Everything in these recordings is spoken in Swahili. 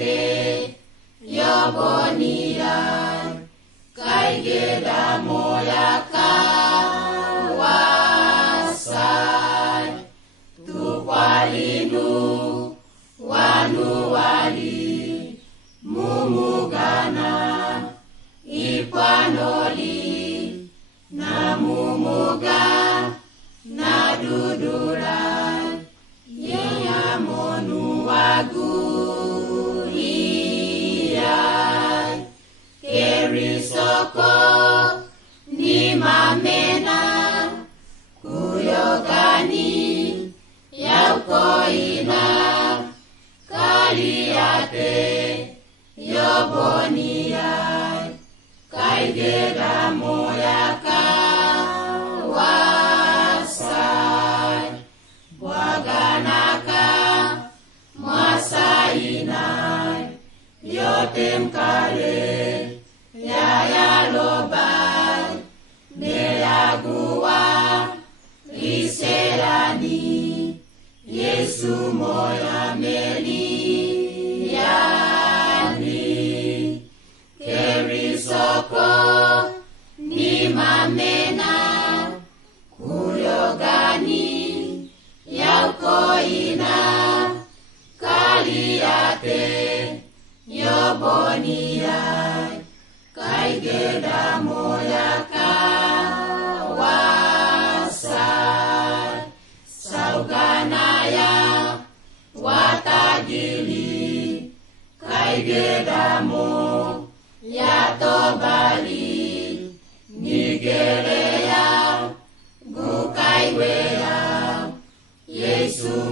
te yobonia kai geda moya kawasai tu walinu wanu wali mumugana ipanoli na mumuga na duduran yeyamonu waguliai kerisoko ni mamena kuyogani yaukoina kaliate yoboniai kaigeda moya kawasai bwaganaka mwasainai yotem kale yaya lobai meyagua liserani Yesu moya meliani kerisoko ni mamena kuyogani yaukoina kaliate yoboniai kaigeda moya kawasai sauganaya watagili kaigedamo yatobali nigerea gukaiwea Yesu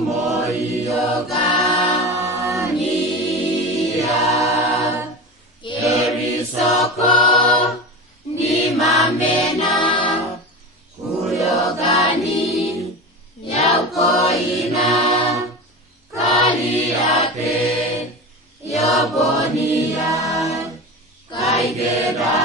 moiyogania kerisoko ni mamena kuyogani yaukoina kaliate yobonia kaigeda